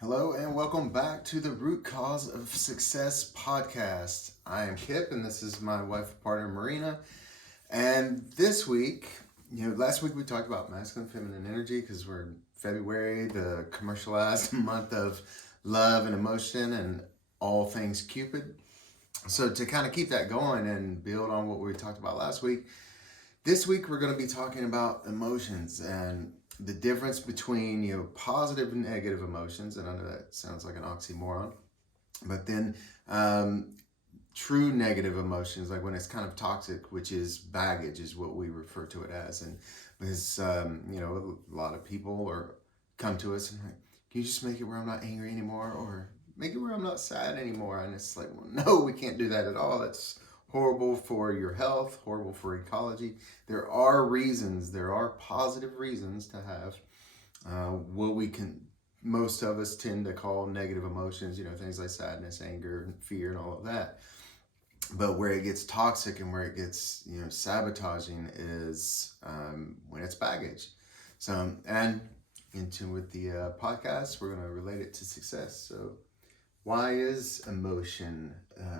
Hello and welcome back to the Root Cause of Success podcast. I am Kip and this is my wife partner Marina. And this week, last week we talked about masculine and feminine energy because we're in February, the commercialized month of love and emotion and all things Cupid. So to kind of keep that going and build on what we talked about last week, this week we're going to be talking about emotions and the difference between positive and negative emotions. And I know that sounds like an oxymoron, but then true negative emotions, like when it's kind of toxic, which is baggage, is what we refer to it as. And because a lot of people come to us and like, can you just make it where I'm not angry anymore, or make it where I'm not sad anymore? And it's like, well, no, we can't do that at all. That's horrible for your health, horrible for ecology. There are reasons, there are positive reasons to have what we can, most of us tend to call negative emotions, things like sadness, anger, and fear, and all of that. But where it gets toxic and where it gets, sabotaging is when it's baggage. So, and into with the podcast, we're going to relate it to success. So, why is emotion,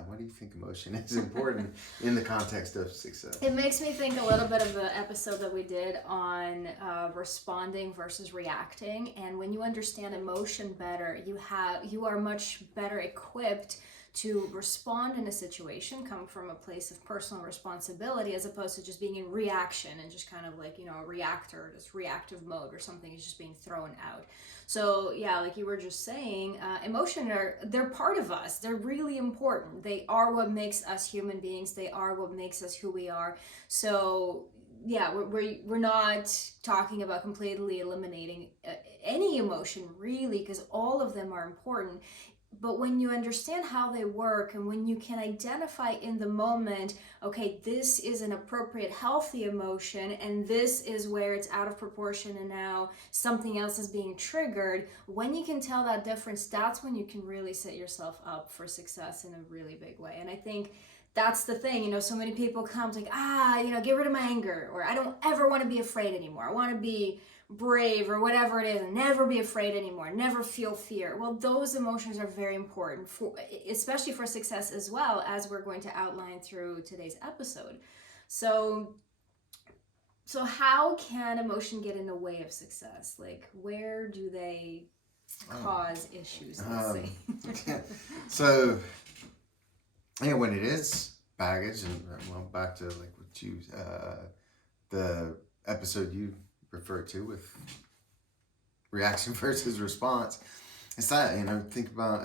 why do you think emotion is important in the context of success? It makes me think a little bit of the episode that we did on responding versus reacting. And when you understand emotion better, you are much better equipped to respond in a situation coming from a place of personal responsibility, as opposed to just being in reaction and just kind of like, a reactor, this reactive mode where something is just being thrown out. So yeah, like you were just saying, they're part of us. They're really important. They are what makes us human beings. They are what makes us who we are. So yeah, we're not talking about completely eliminating any emotion, really, because all of them are important. But when you understand how they work and when you can identify in the moment, okay, this is an appropriate healthy emotion and this is where it's out of proportion and now something else is being triggered, when you can tell that difference, that's when you can really set yourself up for success in a really big way. And I think that's the thing, so many people come like, get rid of my anger, or I don't ever want to be afraid anymore. I want to be brave or whatever it is, and never be afraid anymore, never feel fear. Well, those emotions are very important for, especially for success, as well as we're going to outline through today's episode. So how can emotion get in the way of success? Like, where do they cause issues, let's say? So when it is baggage, and well, back to like what you the episode you referred to with reaction versus response, it's that, think about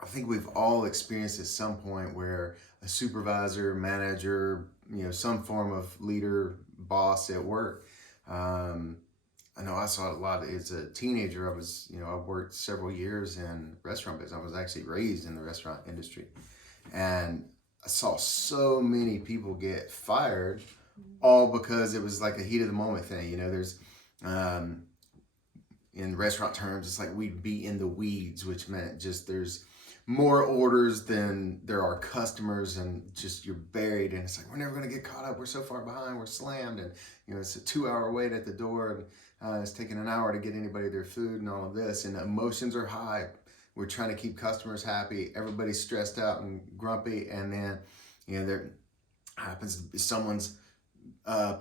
I think we've all experienced at some point where a supervisor, manager, some form of leader, boss at work. I know I saw it a lot as a teenager. I worked several years in restaurant business. I was actually raised in the restaurant industry. And I saw so many people get fired all because it was like a heat of the moment thing. There's, in restaurant terms, it's like we'd be in the weeds, which meant just there's more orders than there are customers, and just you're buried, and it's like we're never going to get caught up, we're so far behind, we're slammed, and it's a 2-hour wait at the door, and it's taking an hour to get anybody their food and all of this, and emotions are high. We're trying to keep customers happy, everybody's stressed out and grumpy, and then there happens to be someone's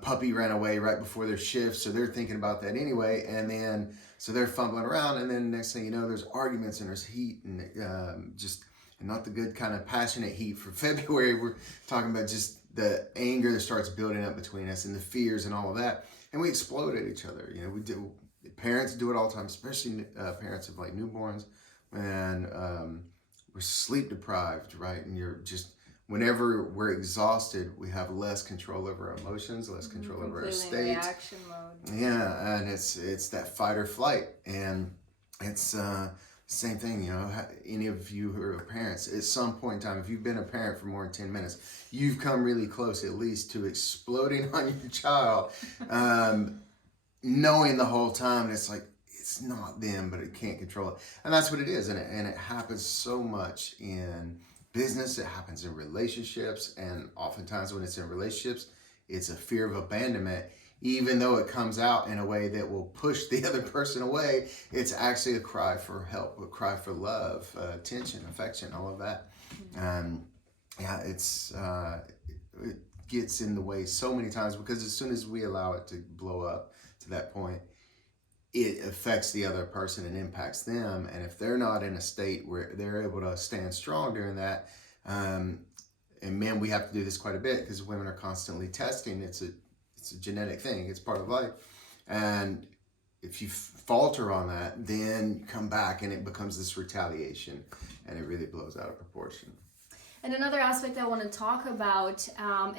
puppy ran away right before their shift, so they're thinking about that anyway, and then so they're fumbling around, and then next thing you know, there's arguments and there's heat, and and not the good kind of passionate heat for February. We're talking about just the anger that starts building up between us and the fears and all of that, and we explode at each other. We do. Parents do it all the time, especially parents of like newborns, when we're sleep deprived, right? And you're just, whenever we're exhausted, we have less control over our emotions, less control over our state. Reaction mode. Yeah, and it's that fight or flight, and it's same thing. Any of you who are parents, at some point in time, if you've been a parent for more than 10 minutes, you've come really close, at least, to exploding on your child, knowing the whole time it's like it's not them, but it can't control it, and that's what it is, and it happens so much in business, it happens in relationships, and oftentimes when it's in relationships, it's a fear of abandonment. even though it comes out in a way that will push the other person away, it's actually a cry for help, a cry for love, attention, affection, all of that. Yeah, it gets in the way so many times, because as soon as we allow it to blow up to that point, it affects the other person and impacts them. And if they're not in a state where they're able to stand strong during that, and men, we have to do this quite a bit because women are constantly testing. It's a genetic thing. It's part of life. And if you falter on that, then you come back and it becomes this retaliation, and it really blows out of proportion. And another aspect I want to talk about,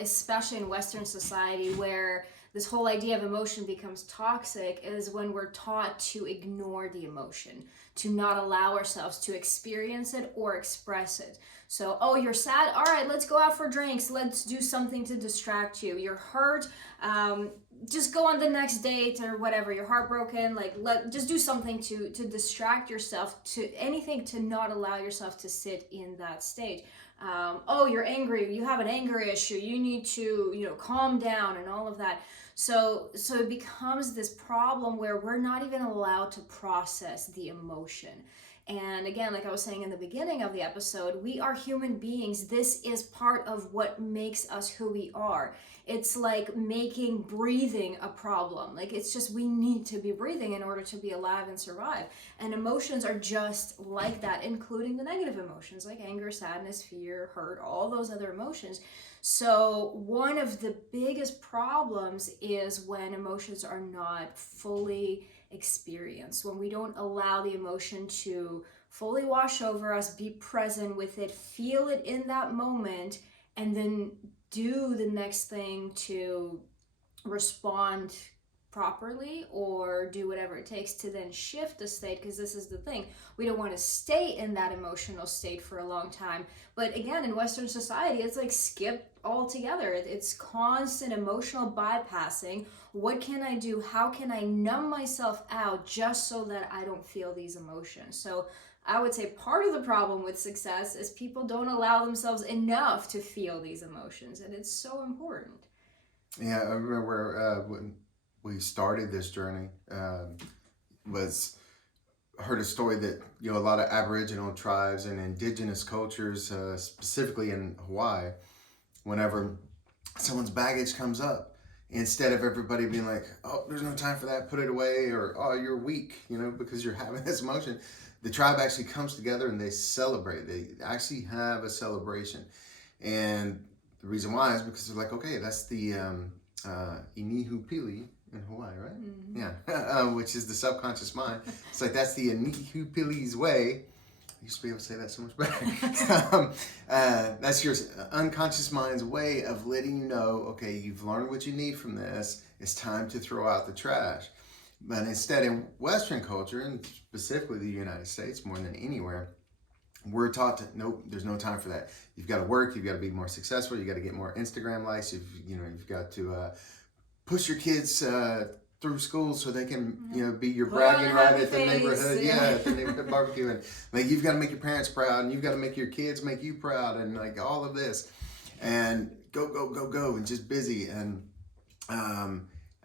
especially in Western society, where this whole idea of emotion becomes toxic, is when we're taught to ignore the emotion, to not allow ourselves to experience it or express it. So, oh, you're sad? All right, let's go out for drinks. Let's do something to distract you. You're hurt? Just go on the next date or whatever. You're heartbroken? Just do something to distract yourself, to anything to not allow yourself to sit in that state. Oh, you're angry, you have an anger issue, you need to, calm down and all of that. So it becomes this problem where we're not even allowed to process the emotion. And again, like I was saying in the beginning of the episode, we are human beings. This is part of what makes us who we are. It's like making breathing a problem. Like, it's just, we need to be breathing in order to be alive and survive. And emotions are just like that, including the negative emotions like anger, sadness, fear, hurt, all those other emotions. So one of the biggest problems is when emotions are not fully experienced, when we don't allow the emotion to fully wash over us, be present with it, feel it in that moment, and then do the next thing to respond properly or do whatever it takes to then shift the state. Because this is the thing, we don't want to stay in that emotional state for a long time. But again, in Western society, it's like skip altogether. It's constant emotional bypassing. What can I do? How can I numb myself out just so that I don't feel these emotions? So I would say part of the problem with success is people don't allow themselves enough to feel these emotions, and it's so important. Yeah, I remember when we started this journey, was heard a story that a lot of Aboriginal tribes and indigenous cultures, specifically in Hawaii, whenever someone's baggage comes up, instead of everybody being like, oh, there's no time for that, put it away, or oh, you're weak, because you're having this emotion, the tribe actually comes together and they celebrate. They actually have a celebration. And the reason why is because they're like, okay, that's the Inihu Pili in Hawaii, right? Mm-hmm. Yeah, which is the subconscious mind. It's like, that's the Inihu Pili's way. I used to be able to say that so much better. That's your unconscious mind's way of letting you know, okay, you've learned what you need from this. It's time to throw out the trash. But instead, in Western culture, and specifically the United States more than anywhere, we're taught to, nope, there's no time for that. You've got to work, you've got to be more successful, you've got to get more Instagram likes, you've got to push your kids through school so they can, be your bragging right at the neighborhood, at the neighborhood barbecue, and like, you've got to make your parents proud, and you've got to make your kids make you proud, and like all of this, and go, and just busy, and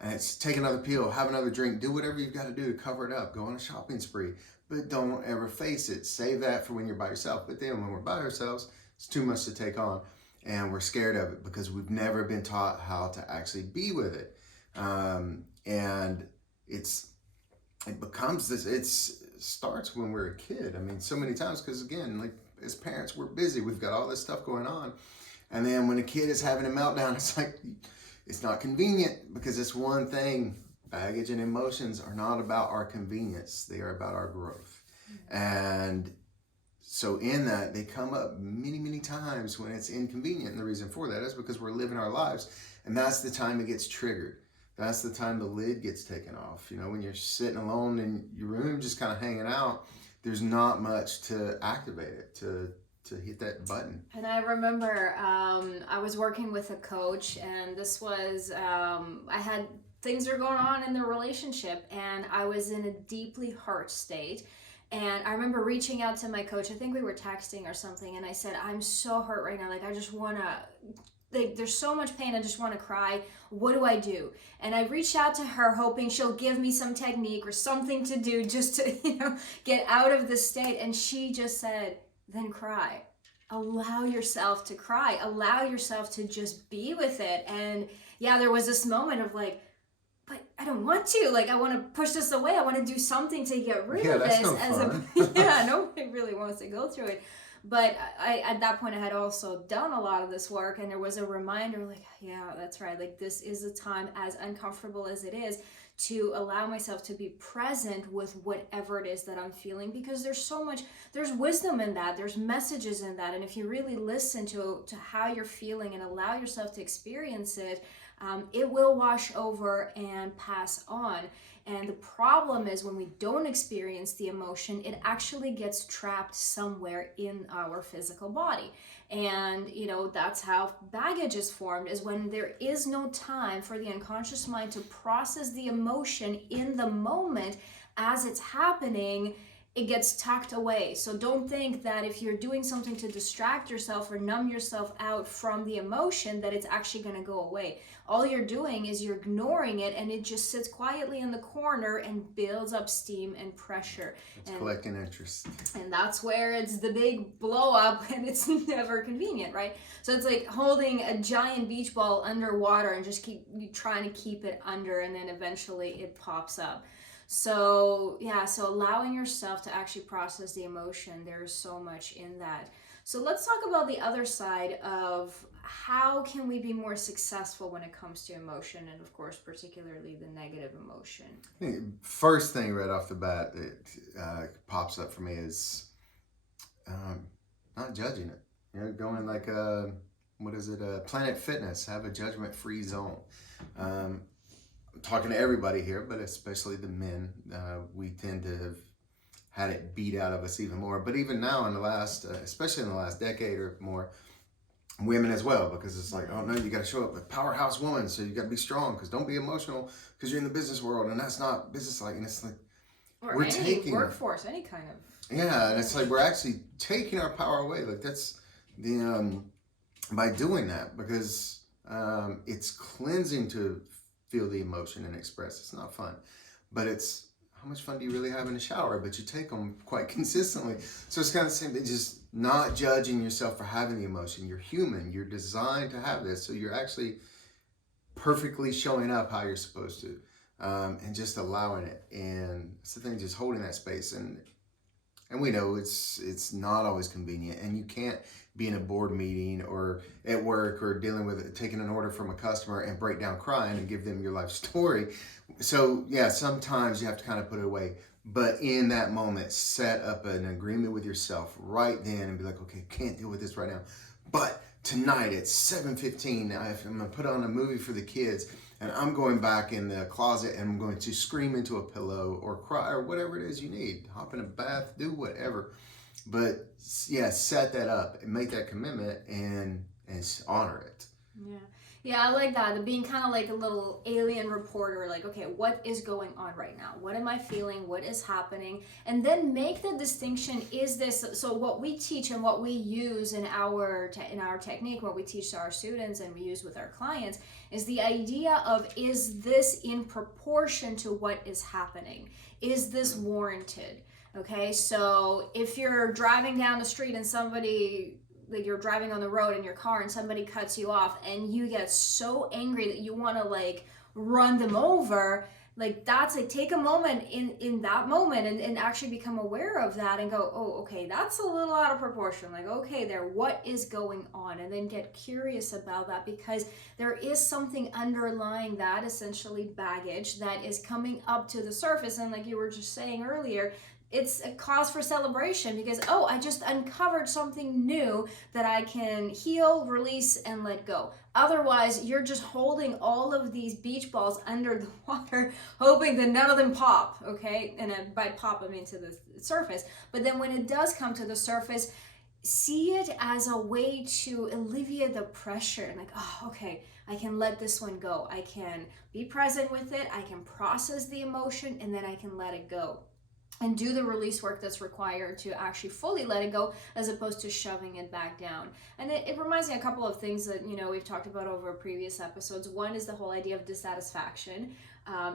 it's take another pill, have another drink, do whatever you've got to do to cover it up, go on a shopping spree, but don't ever face it. Save that for when you're by yourself. But then when we're by ourselves, it's too much to take on, and we're scared of it because we've never been taught how to actually be with it. And it becomes this, it starts when we're a kid. I mean, so many times, because again, like as parents, we're busy. We've got all this stuff going on. And then when a kid is having a meltdown, it's like, it's not convenient, because it's one thing. Baggage and emotions are not about our convenience. They are about our growth. And so in that, they come up many, many times when it's inconvenient. And the reason for that is because we're living our lives. And that's the time it gets triggered. That's the time the lid gets taken off. When you're sitting alone in your room, just kind of hanging out, there's not much to activate it, to hit that button. And I remember I was working with a coach, and this was, I had things were going on in the relationship, and I was in a deeply hurt state. And I remember reaching out to my coach. I think we were texting or something, and I said, I'm so hurt right now. Like, I just want to like there's so much pain, I just want to cry. What do I do? And I reached out to her hoping she'll give me some technique or something to do just to, get out of this state. And she just said, then cry. Allow yourself to cry. Allow yourself to just be with it. And yeah, there was this moment of like, but I don't want to. Like, I want to push this away. I want to do something to get rid of that's this. no fun. Yeah, nobody really wants to go through it. But I, at that point, I had also done a lot of this work, and there was a reminder, like, yeah, that's right. Like, this is a time, as uncomfortable as it is, to allow myself to be present with whatever it is that I'm feeling, because there's wisdom in that, there's messages in that, and if you really listen to how you're feeling and allow yourself to experience it, it will wash over and pass on. And the problem is when we don't experience the emotion, it actually gets trapped somewhere in our physical body. And, that's how baggage is formed, is when there is no time for the unconscious mind to process the emotion in the moment as it's happening. It gets tucked away. So don't think that if you're doing something to distract yourself or numb yourself out from the emotion, that it's actually going to go away. All you're doing is you're ignoring it, and it just sits quietly in the corner and builds up steam and pressure. It's collecting interest. And that's where it's the big blow up, and it's never convenient, right? So it's like holding a giant beach ball underwater and just keep trying to keep it under, and then eventually it pops up. So allowing yourself to actually process the emotion, there's so much in that. So let's talk about the other side of how can we be more successful when it comes to emotion, and of course, particularly the negative emotion. I think first thing right off the bat that pops up for me is not judging it. Going like Planet Fitness, have a judgment-free zone. I'm talking to everybody here, but especially the men. We tend to have had it beat out of us even more. But even now, in the last, especially in the last decade or more, women as well, because it's like, oh no, you got to show up a powerhouse woman, so you got to be strong, because don't be emotional, because you're in the business world, and that's not business-like. And it's like, or we're taking workforce, any kind of. Yeah, and it's like we're actually taking our power away. Like that's the by doing that, because it's cleansing to feel the emotion and express. It's not fun, but it's how much fun do you really have in the shower? But you take them quite consistently. So it's kind of the same thing, just not judging yourself for having the emotion. You're human. You're designed to have this. So you're actually perfectly showing up how you're supposed to, and just allowing it. And it's the thing, just holding that space. And we know it's not always convenient, and you can't be in a board meeting or at work or dealing with taking an order from a customer and break down crying and give them your life story. So yeah, sometimes you have to kind of put it away. But in that moment, set up an agreement with yourself right then and be like, okay, can't deal with this right now. But tonight at 7:15, I'm going to put on a movie for the kids, and I'm going back in the closet and I'm going to scream into a pillow or cry or whatever it is you need. Hop in a bath, do whatever. But yeah, set that up and make that commitment and honor it. Yeah, I like that. The being kind of like a little alien reporter, like, okay, what is going on right now? What am I feeling? What is happening? And then make the distinction, is this, so what we teach and what we use in our technique, what we teach to our students and we use with our clients, is the idea of, is this in proportion to what is happening? Is this warranted? Okay, so if you're driving down the street and like you're driving on the road in your car and somebody cuts you off and you get so angry that you want to like run them over, like that's like, take a moment in that moment and actually become aware of that and go, oh, okay, that's a little out of proportion. Like, okay, what is going on? And then get curious about that, because there is something underlying that, essentially baggage, that is coming up to the surface. And like you were just saying earlier, it's a cause for celebration, because, oh, I just uncovered something new that I can heal, release, and let go. Otherwise, you're just holding all of these beach balls under the water, hoping that none of them pop, okay? And by pop, I mean to the surface. But then when it does come to the surface, see it as a way to alleviate the pressure. Like, oh, okay, I can let this one go. I can be present with it. I can process the emotion, and then I can let it go. and do the release work that's required to actually fully let it go, as opposed to shoving it back down. And it reminds me a couple of things that, you know, we've talked about over previous episodes. One is the whole idea of dissatisfaction.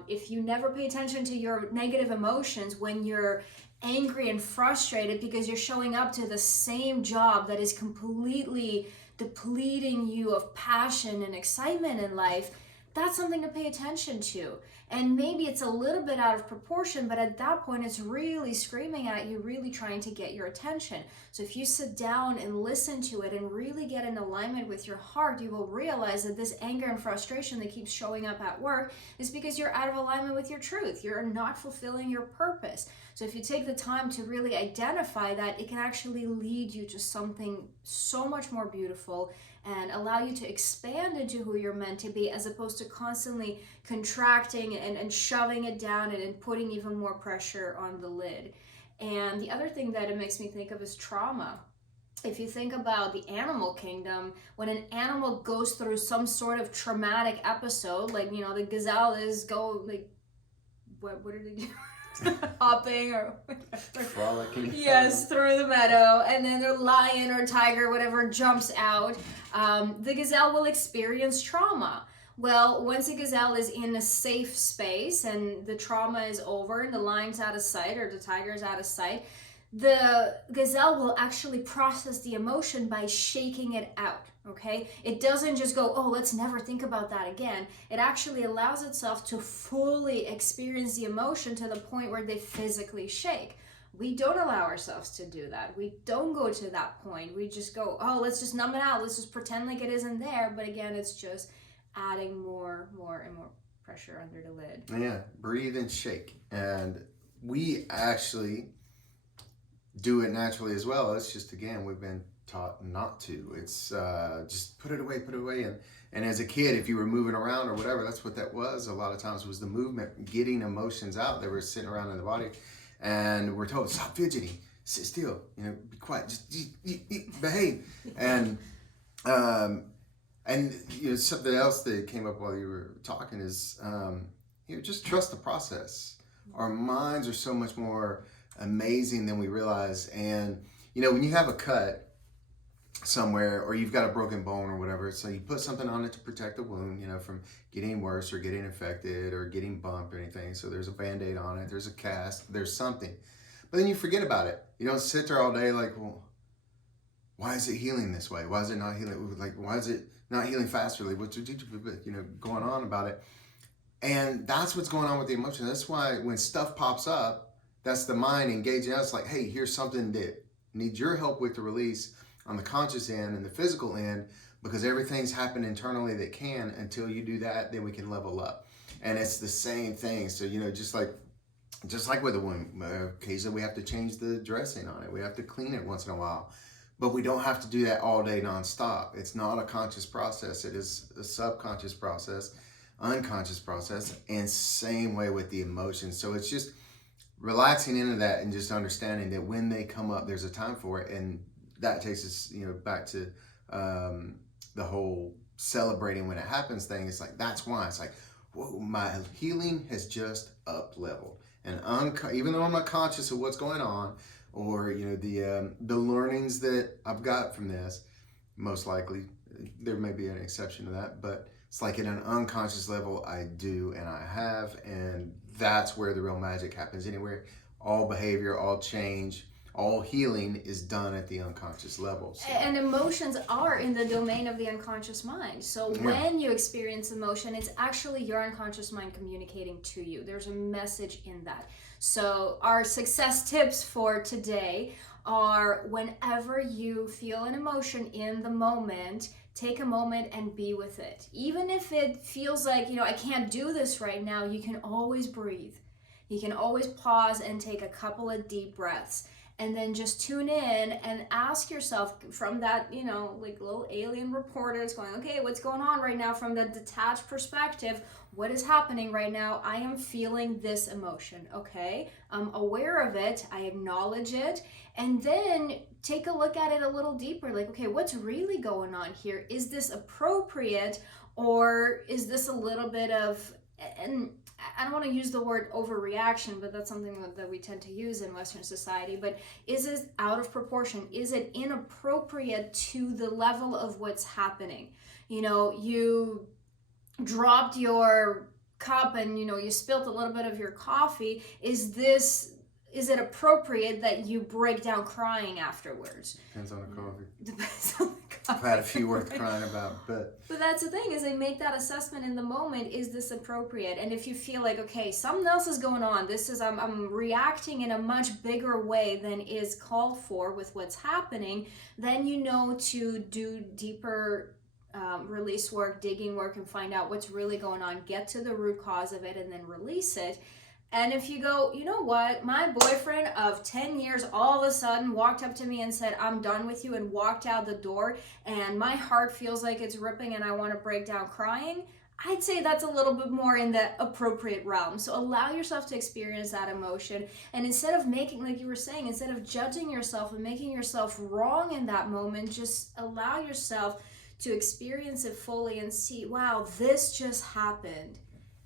If you never pay attention to your negative emotions when you're angry and frustrated because you're showing up to the same job that is completely depleting you of passion and excitement in life, that's something to pay attention to. And maybe it's a little bit out of proportion, but at that point it's really screaming at you, really trying to get your attention. So if you sit down and listen to it and really get in alignment with your heart, you will realize that this anger and frustration that keeps showing up at work is because you're out of alignment with your truth. You're not fulfilling your purpose. So if you take the time to really identify that, it can actually lead you to something so much more beautiful and allow you to expand into who you're meant to be, as opposed to constantly contracting and shoving it down and putting even more pressure on the lid. And the other thing that it makes me think of is trauma. If you think about the animal kingdom, when an animal goes through some sort of traumatic episode, like, you know, the gazelle is what did it do? Hopping or frolicking. Yes, through the meadow, and then the lion or tiger, whatever, jumps out. The gazelle will experience trauma. Well, once a gazelle is in a safe space and the trauma is over and the lion's out of sight or the tiger's out of sight, the gazelle will actually process the emotion by shaking it out. Okay, it doesn't just go, oh, let's never think about that again. It actually allows itself to fully experience the emotion to the point where they physically shake. We don't allow ourselves to do that. We don't go to that point. We just go, oh, let's just numb it out. Let's just pretend like it isn't there. But again, it's just adding more and more pressure under the lid. Yeah, breathe and shake. And we actually do it naturally as well. It's just, again, we've been taught not to. It's just put it away. And as a kid, if you were moving around or whatever, that's what that was. A lot of times was the movement, getting emotions out. They were sitting around in the body, and we're told, stop fidgeting, sit still, you know, be quiet, just behave. And you know, something else that came up while you were talking is, you know, just trust the process. Our minds are so much more amazing than we realize. And you know, when you have a cut somewhere, or you've got a broken bone or whatever, so you put something on it to protect the wound, you know, from getting worse or getting infected or getting bumped or anything. So there's a Band-Aid on it, there's a cast, there's something. But then you forget about it. You don't sit there all day like, well, why is it healing this way? Why is it not healing? Like, why is it not healing faster? Like, what's, you know, going on about it? And that's what's going on with the emotion. That's why when stuff pops up, that's the mind engaging us, like, hey, here's something that needs your help with the release on the conscious end and the physical end, because everything's happened internally that can. Until you do that, then we can level up. And it's the same thing. So, you know, just like with a wound, occasionally we have to change the dressing on it. We have to clean it once in a while. But we don't have to do that all day nonstop. It's not a conscious process. It is a subconscious process, unconscious process, and same way with the emotions. So it's just relaxing into that and just understanding that when they come up, there's a time for it. And that takes us, you know, back to the whole celebrating when it happens thing. It's like, that's why it's like, whoa, my healing has just up leveled. And even though I'm not conscious of what's going on, or, you know, the learnings that I've got from this, most likely there may be an exception to that, but it's like at an unconscious level, I do and I have, and that's where the real magic happens. Anywhere, all behavior, all change, all healing is done at the unconscious level. So. And emotions are in the domain of the unconscious mind. So when you experience emotion, it's actually your unconscious mind communicating to you. There's a message in that. So our success tips for today are, whenever you feel an emotion in the moment, take a moment and be with it. Even if it feels like, you know, I can't do this right now, you can always breathe. You can always pause and take a couple of deep breaths. And then just tune in and ask yourself from that, you know, like little alien reporter, it's going, okay, what's going on right now from the detached perspective? What is happening right now? I am feeling this emotion, okay? I'm aware of it, I acknowledge it, and then take a look at it a little deeper. Like, okay, what's really going on here? Is this appropriate, or is this a little bit of, and I don't want to use the word overreaction, but that's something that we tend to use in Western society. But is it out of proportion? Is it inappropriate to the level of what's happening? You dropped your cup and you spilled a little bit of your coffee. Is it appropriate that you break down crying afterwards? Depends on the coffee. Depends on the coffee. I've had a few worth crying about, but that's the thing, is they make that assessment in the moment. Is this appropriate? And if you feel like, okay, something else is going on, I'm reacting in a much bigger way than is called for with what's happening, then to do deeper release work, digging work, and find out what's really going on, get to the root cause of it, and then release it. And if you go, you know what, my boyfriend of 10 years all of a sudden walked up to me and said, I'm done with you, and walked out the door, and my heart feels like it's ripping and I want to break down crying, I'd say that's a little bit more in the appropriate realm. So allow yourself to experience that emotion. And instead of making, like you were saying, instead of judging yourself and making yourself wrong in that moment, just allow yourself to experience it fully and see, wow, this just happened.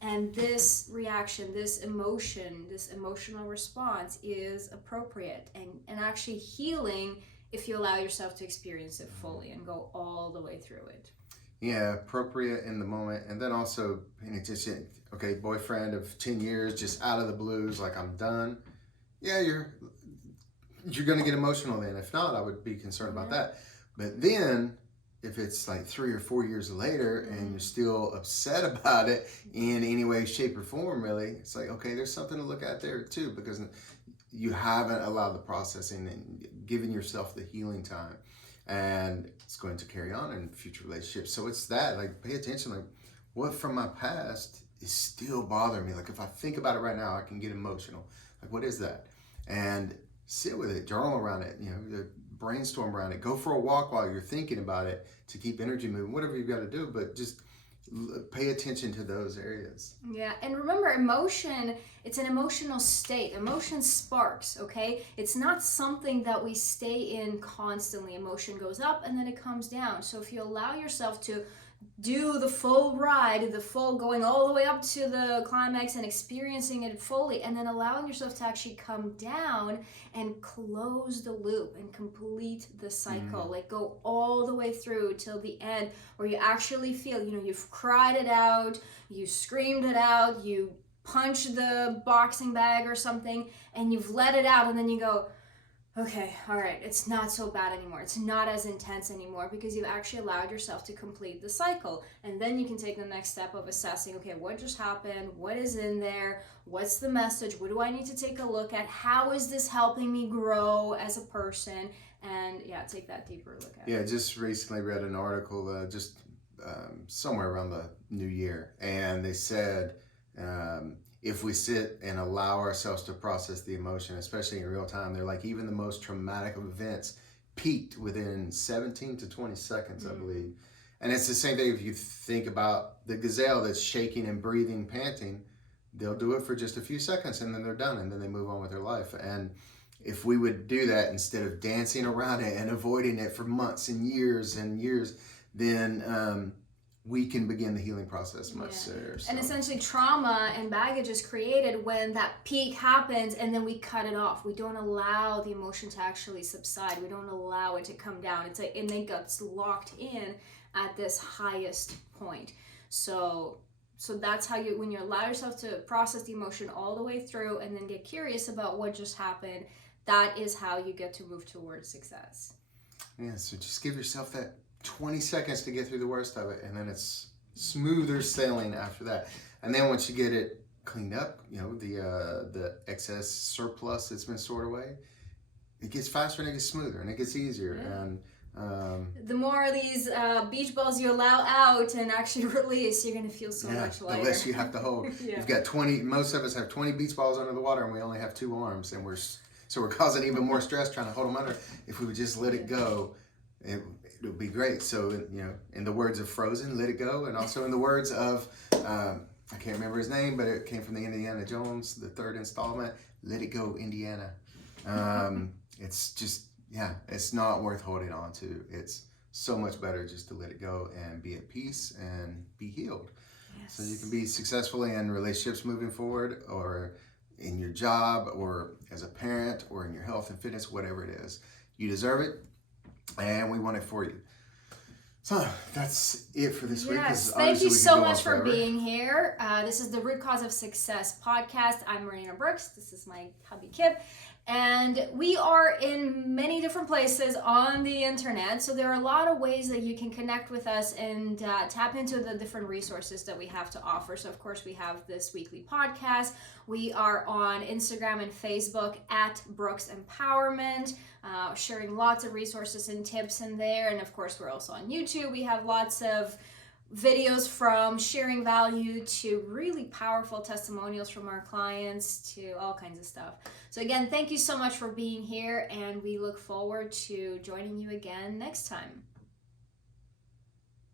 And this reaction, this emotion, this emotional response is appropriate and actually healing if you allow yourself to experience it fully and go all the way through it. Yeah, appropriate in the moment. And then also paying attention, okay, boyfriend of 10 years, just out of the blues, like I'm done. Yeah, you're going to get emotional then. If not, I would be concerned about that. But then if it's like 3 or 4 years later and you're still upset about it in any way, shape, or form, really, it's like, okay, there's something to look at there too, because you haven't allowed the processing and given yourself the healing time. And it's going to carry on in future relationships. So it's that, like, pay attention, like, what from my past is still bothering me? Like, if I think about it right now, I can get emotional. Like, what is that? And sit with it, journal around it, brainstorm around it, go for a walk while you're thinking about it to keep energy moving, whatever you've got to do, but just pay attention to those areas. Yeah, and remember, emotion, it's an emotional state. Emotion sparks, okay? It's not something that we stay in constantly. Emotion goes up and then it comes down. So if you allow yourself to do the full ride, the full going all the way up to the climax and experiencing it fully, and then allowing yourself to actually come down and close the loop and complete the cycle, like go all the way through till the end, where you actually feel, you've cried it out, you screamed it out, you punched the boxing bag or something, and you've let it out, and then you go, okay, all right, it's not so bad anymore. It's not as intense anymore because you've actually allowed yourself to complete the cycle. And then you can take the next step of assessing, okay, what just happened? What is in there? What's the message? What do I need to take a look at? How is this helping me grow as a person? And yeah, take that deeper look at it. Yeah, just recently read an article somewhere around the new year. And they said, if we sit and allow ourselves to process the emotion, especially in real time, they're like, even the most traumatic of events peaked within 17 to 20 seconds, I believe. And it's the same thing if you think about the gazelle that's shaking and breathing, panting, they'll do it for just a few seconds and then they're done and then they move on with their life. And if we would do that instead of dancing around it and avoiding it for months and years, then we can begin the healing process much sooner. So. And essentially trauma and baggage is created when that peak happens and then we cut it off. We don't allow the emotion to actually subside. We don't allow it to come down. It's like, and then gets locked in at this highest point. So that's how when you allow yourself to process the emotion all the way through and then get curious about what just happened, that is how you get to move towards success. Yeah, so just give yourself that 20 seconds to get through the worst of it, and then it's smoother sailing after that. And then once you get it cleaned up, the excess surplus that's been stored away, it gets faster and it gets smoother and it gets easier. Yeah. And the more of these beach balls you allow out and actually release, you're going to feel so much lighter. The less you have to hold. You've got 20, most of us have 20 beach balls under the water and we only have 2 arms, and we're causing even more stress trying to hold them under. If we would just let it go, it would be great. So, in the words of Frozen, let it go. And also in the words of, I can't remember his name, but it came from the Indiana Jones, the 3rd installment, let it go, Indiana. It's just, it's not worth holding on to. It's so much better just to let it go and be at peace and be healed. So you can be successful in relationships moving forward, or in your job, or as a parent, or in your health and fitness, whatever it is. You deserve it, and we want it for you. So that's it for this week. Yes, 'cause thank obviously you we could so go on much for forever. being here. This is the Root Cause of Success podcast. I'm Marina Brooks. This is my hubby Kip. And we are in many different places on the internet. So there are a lot of ways that you can connect with us and tap into the different resources that we have to offer. So, of course, we have this weekly podcast. We are on Instagram and Facebook at Brooks Empowerment, sharing lots of resources and tips in there. And, of course, we're also on YouTube. We have lots of videos from sharing value to really powerful testimonials from our clients to all kinds of stuff. So again, thank you so much for being here, and we look forward to joining you again next time.